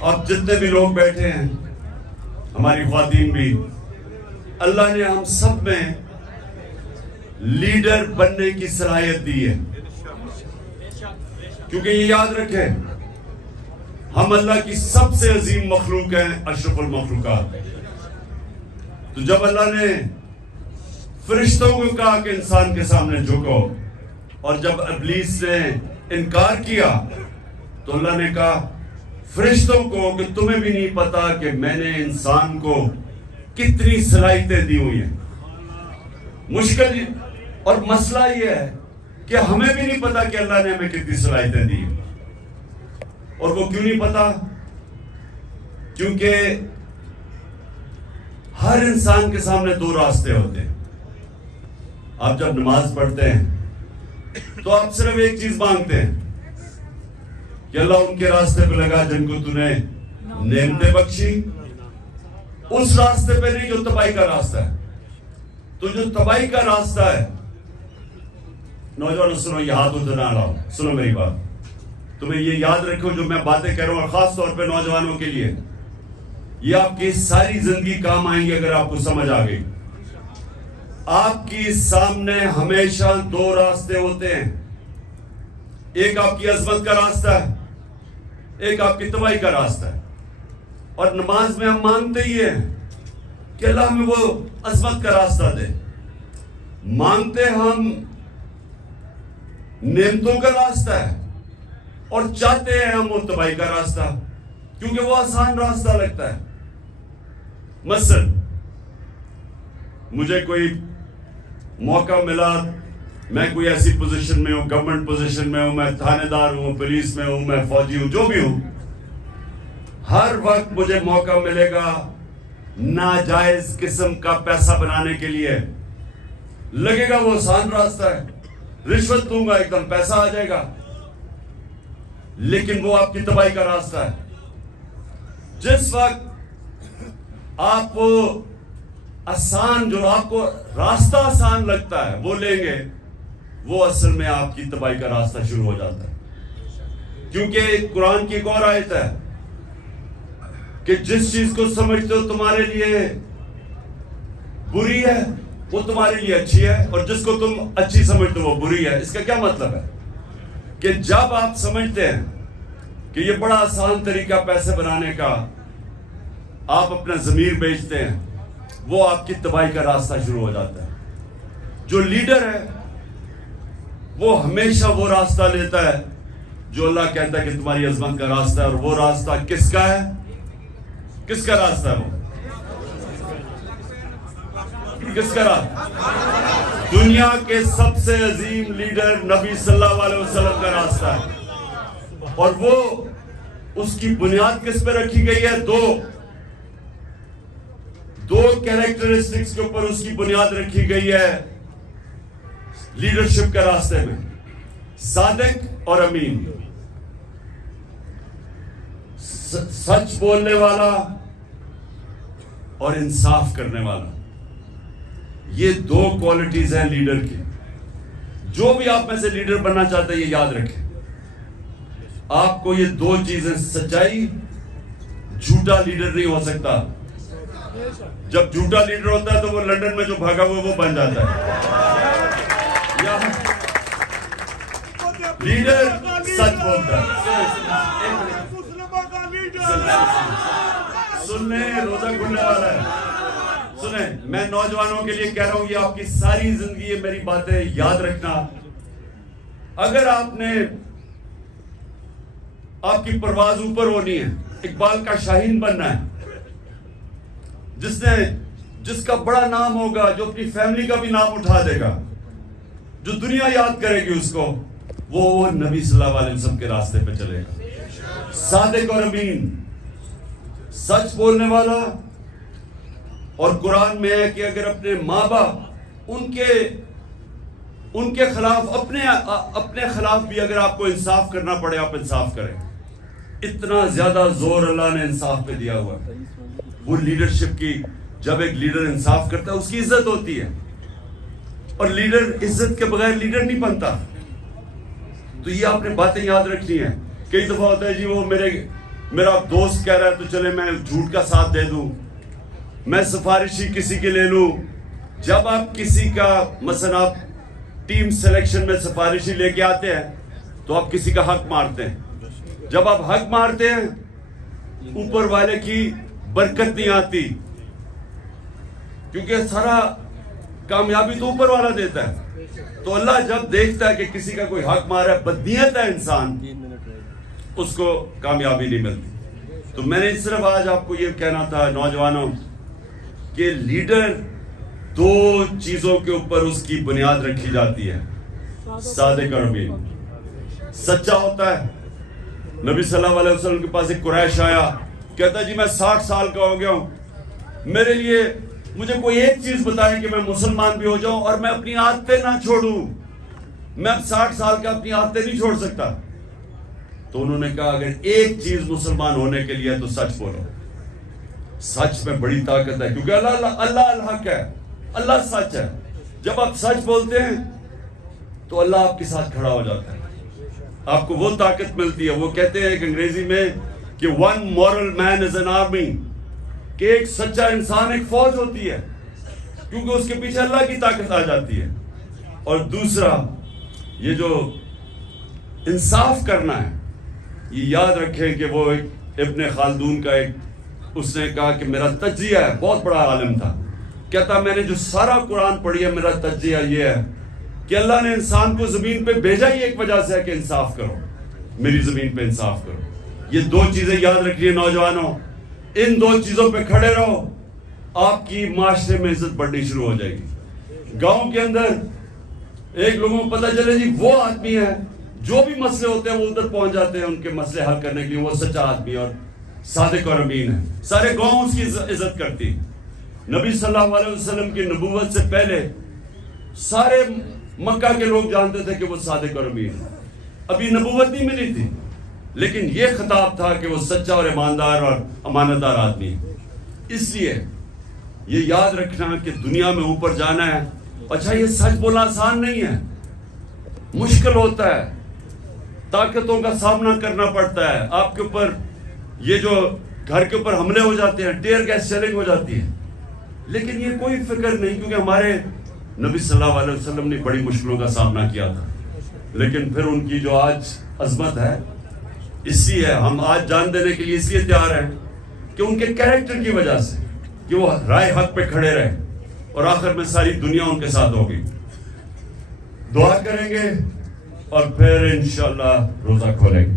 اب جتنے بھی لوگ بیٹھے ہیں، ہماری خواتین بھی، اللہ نے ہم سب میں لیڈر بننے کی صلاحیت دی ہے. کیونکہ یہ یاد رکھیں، ہم اللہ کی سب سے عظیم مخلوق ہیں، اشرف المخلوقات. تو جب اللہ نے فرشتوں کو کہا کہ انسان کے سامنے جھکو، اور جب ابلیس نے انکار کیا تو اللہ نے کہا فرشتوں کو کہ تمہیں بھی نہیں پتا کہ میں نے انسان کو کتنی صلاحیتیں دی ہوئی ہیں. مشکل اور مسئلہ یہ ہے کہ ہمیں بھی نہیں پتا کہ اللہ نے ہمیں کتنی صلاحیتیں دی. اور وہ کیوں نہیں پتا؟ کیونکہ ہر انسان کے سامنے دو راستے ہوتے ہیں. آپ جب نماز پڑھتے ہیں تو آپ صرف ایک چیز مانگتے ہیں کہ اللہ ان کے راستے پہ لگا جن کو تو نے نعمتیں بخشی. اس راستے پہ نہیں جو تباہی کا راستہ ہے. تو جو تباہی کا راستہ ہے، نوجوانوں سنو، یہ ہاتھ ادھر نہ لاؤ، سنو میری بات. تمہیں یہ یاد رکھو جو میں باتیں کہہ رہا ہوں، اور خاص طور پہ نوجوانوں کے لیے یہ آپ کی ساری زندگی کام آئیں گی اگر آپ کو سمجھ آ گئی. آپ کی سامنے ہمیشہ دو راستے ہوتے ہیں. ایک آپ کی عظمت کا راستہ ہے، ایک آپ کی تباہی کا راستہ ہے. اور نماز میں ہم مانگتے ہی ہیں کہ اللہ ہمیں وہ عظمت کا راستہ دے. مانگتے ہم نعمتوں کا راستہ ہے، اور چاہتے ہیں ہم وہ تباہی کا راستہ، کیونکہ وہ آسان راستہ لگتا ہے. مثلا مجھے کوئی موقع ملا، میں کوئی ایسی پوزیشن میں ہوں، گورنمنٹ پوزیشن میں ہوں، میں تھانے دار ہوں، پولیس میں ہوں، میں فوجی ہوں، جو بھی ہوں، ہر وقت مجھے موقع ملے گا ناجائز قسم کا پیسہ بنانے کے لیے. لگے گا وہ آسان راستہ ہے، رشوت دوں گا ایک دم پیسہ آ جائے گا، لیکن وہ آپ کی تباہی کا راستہ ہے. جس وقت آپ وہ آسان، جو آپ کو راستہ آسان لگتا ہے وہ لیں گے، وہ اصل میں آپ کی تباہی کا راستہ شروع ہو جاتا ہے. کیونکہ قرآن کی ایک اور آیت ہے کہ جس چیز کو سمجھتے ہو تمہارے لیے بری ہے وہ تمہارے لیے اچھی ہے، اور جس کو تم اچھی سمجھتے ہو وہ بری ہے. اس کا کیا مطلب ہے؟ کہ جب آپ سمجھتے ہیں کہ یہ بڑا آسان طریقہ پیسے بنانے کا، آپ اپنا ضمیر بیچتے ہیں، وہ آپ کی تباہی کا راستہ شروع ہو جاتا ہے. جو لیڈر ہے وہ ہمیشہ وہ راستہ لیتا ہے جو اللہ کہتا ہے کہ تمہاری عظمت کا راستہ ہے. اور وہ راستہ کس کا ہے؟ کس کا راستہ ہے؟ وہ کس کا راستہ؟ دنیا کے سب سے عظیم لیڈر نبی صلی اللہ علیہ وسلم کا راستہ ہے. اور وہ اس کی بنیاد کس پہ رکھی گئی ہے؟ دو کیریکٹرسٹکس کے اوپر اس کی بنیاد رکھی گئی ہے لیڈرشپ کے راستے میں: صادق اور امین. سچ بولنے والا اور انصاف کرنے والا. یہ دو کوالٹیز ہیں لیڈر کی. جو بھی آپ میں سے لیڈر بننا چاہتے ہیں یہ یاد رکھیں، آپ کو یہ دو چیزیں، سچائی، جھوٹا لیڈر نہیں ہو سکتا. جب جھوٹا لیڈر ہوتا ہے تو وہ لندن میں جو بھاگا ہوا وہ بن جاتا ہے. لیڈر سچ بولتا ہے. سننے روزہ کھلنے والا ہے. سنیں، میں نوجوانوں کے لیے کہہ رہا ہوں، یہ آپ کی ساری زندگی یہ میری باتیں یاد رکھنا. اگر آپ نے، آپ کی پرواز اوپر ہونی ہے، اقبال کا شاہین بننا ہے، جس کا بڑا نام ہوگا، جو اپنی فیملی کا بھی نام اٹھا دے گا، جو دنیا یاد کرے گی اس کو، وہ نبی صلی اللہ علیہ وسلم کے راستے پہ چلے گا. صادق اور امین، سچ بولنے والا. اور قرآن میں ہے کہ اگر اپنے ماں باپ ان کے خلاف، اپنے خلاف بھی اگر آپ کو انصاف کرنا پڑے، آپ انصاف کریں. اتنا زیادہ زور اللہ نے انصاف پہ دیا ہوا ہے. وہ لیڈرشپ کی، جب ایک لیڈر انصاف کرتا ہے اس کی عزت ہوتی ہے، اور لیڈر عزت کے بغیر لیڈر نہیں بنتا. تو یہ آپ نے باتیں یاد رکھنی ہیں کئی دفعہ ہوتا ہے جی وہ میرا دوست کہہ رہا ہے تو چلے میں جھوٹ کا ساتھ دے دوں، میں سفارشی کسی کے لے لوں. جب آپ کسی کا مثلا آپ ٹیم سلیکشن میں سفارشی لے کے آتے ہیں تو آپ کسی کا حق مارتے ہیں. جب آپ حق مارتے ہیں اوپر والے کی برکت نہیں آتی، کیونکہ سارا کامیابی تو اوپر والا دیتا ہے. تو اللہ جب دیکھتا ہے کہ کسی کا کوئی حق مارا ہے، بدنیت ہے انسان، اس کو کامیابی نہیں ملتی. تو میں نے صرف آج آپ کو یہ کہنا تھا نوجوانوں کہ لیڈر دو چیزوں کے اوپر اس کی بنیاد رکھی جاتی ہے. صادق اور امین، سچا ہوتا ہے. نبی صلی اللہ علیہ وسلم کے پاس ایک قریش آیا، کہتا جی میں 60 سال کا ہو گیا ہوں، میرے لیے مجھے کوئی ایک چیز بتائیں کہ میں مسلمان بھی ہو جاؤں اور میں اپنی عادتیں نہ چھوڑوں. میں اب 60 سال کا اپنی عادتیں نہیں چھوڑ سکتا. تو انہوں نے کہا اگر ایک چیز مسلمان ہونے کے لیے تو سچ بولو. سچ میں بڑی طاقت ہے، کیونکہ اللہ الحق ہے، اللہ سچ ہے. جب آپ سچ بولتے ہیں تو اللہ آپ کے ساتھ کھڑا ہو جاتا ہے، آپ کو وہ طاقت ملتی ہے. وہ کہتے ہیں کہ انگریزی میں کہ one moral man is an army، کہ ایک سچا انسان ایک فوج ہوتی ہے، کیونکہ اس کے پیچھے اللہ کی طاقت آ جاتی ہے. اور دوسرا یہ جو انصاف کرنا ہے، یہ یاد رکھیں کہ وہ ایک ابن خلدون کا اس نے کہا کہ میرا تجزیہ ہے، بہت بڑا عالم تھا، کہتا میں نے جو سارا قرآن پڑھی ہے میرا تجزیہ یہ ہے کہ اللہ نے انسان کو زمین پہ بھیجا ہی ایک وجہ سے ہے کہ انصاف کرو، میری زمین پہ انصاف کرو. یہ دو چیزیں یاد رکھیے نوجوانوں، ان دو چیزوں پہ کھڑے رہو، آپ کی معاشرے میں عزت بڑھنی شروع ہو جائے گی. گاؤں کے اندر ایک لوگوں کو پتہ چلے جی وہ آدمی ہے، جو بھی مسئلے ہوتے ہیں وہ ادھر پہنچ جاتے ہیں ان کے مسئلے حل کرنے کے لیے، وہ سچا آدمی اور صادق اور امین ہے. سارے گاؤں اس کی عزت کرتی. نبی صلی اللہ علیہ وسلم کی نبوت سے پہلے سارے مکہ کے لوگ جانتے تھے کہ وہ صادق اور امین ہے. ابھی نبوت نہیں ملی تھی، لیکن یہ خطاب تھا کہ وہ سچا اور ایماندار اور امانتدار آدمی ہے. اس لیے یہ یاد رکھنا کہ دنیا میں اوپر جانا ہے. اچھا یہ سچ بولنا آسان نہیں ہے، مشکل ہوتا ہے، طاقتوں کا سامنا کرنا پڑتا ہے. آپ کے اوپر یہ جو گھر کے اوپر حملے ہو جاتے ہیں، ٹیئر گیس شیلنگ ہو جاتی ہے، لیکن یہ کوئی فکر نہیں، کیونکہ ہمارے نبی صلی اللہ علیہ وسلم نے بڑی مشکلوں کا سامنا کیا تھا. لیکن پھر ان کی جو آج عظمت ہے، اس لیے ہم آج جان دینے کے لیے اس لیے تیار ہیں کہ ان کے کیریکٹر کی وجہ سے کہ وہ رائے حق پہ کھڑے رہے اور آخر میں ساری دنیا ان کے ساتھ ہوگی. دعا کریں گے اور پھر انشاءاللہ روزہ کھولیں گے.